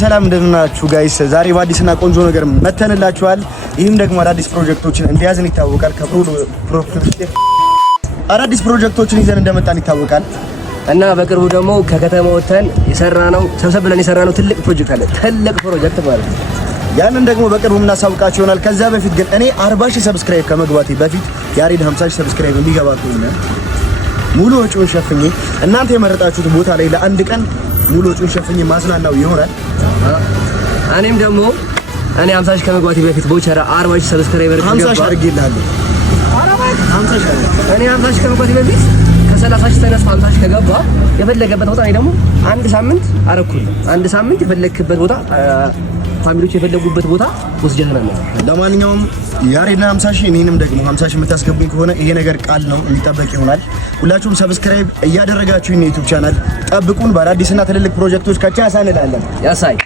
ሰላም እንደምናችሁ ጋይስ ዛሬ በአዲስና ቆንጆ ነገር መተንላችኋል። ይህም ደግሞ አዳዲስ ፕሮጀክቶችን እንዲያዝን ይታወቃል። አዳዲስ ፕሮጀክቶችን ይዘን እንደመጣን ይታወቃል እና በቅርቡ ደግሞ ከከተማ ወጥተን የሰራነው ሰብሰብ ብለን የሰራነው ትልቅ ፕሮጀክት አለ። ትልቅ ፕሮጀክት ማለት ነው። ያንን ደግሞ በቅርቡ እናሳውቃችሁ ይሆናል። ከዛ በፊት ግን እኔ 40,000 ሰብስክራይብ ከመግባቴ በፊት ያሬድ 50,000 ሰብስክራይብ እንዲገባ ከሆነ ሙሉ ወጪውን ሸፍኜ እናንተ የመረጣችሁት ቦታ ላይ ለአንድ ቀን ሙሉ ወጪውን ሸፍኜ ማዝናናው ይሆናል። እኔም ደግሞ እኔ 50,000 ከመግባቴ በፊት ቦቸራ 40,000 ሰብስክራይበር ገባ 50,000 አድርጌልሃለሁ። 50,000 እኔ 50,000 ከመግባቴ በፊት ከ30,000 ተነስቶ 50,000 ከገባ የፈለገበት ቦታ ላይ ደግሞ አንድ ሳምንት አረኩኝ። አንድ ሳምንት የፈለክበት ቦታ ፋሚሊዎች የፈለጉበት ቦታ ወስጀናል። ለማንኛውም ያሬድና 50,000 እኔንም ደግሞ 50,000 የምታስገቡኝ ከሆነ ይሄ ነገር ቃል ነው የሚጠበቅ ይሆናል። ሁላችሁም ሰብስክራይብ እያደረጋችሁ ነው ዩቲዩብ ቻናል ጠብቁን። በአዳዲስና ትልልቅ ፕሮጀክቶች ከቻ ያሳንላለን። ያሳይ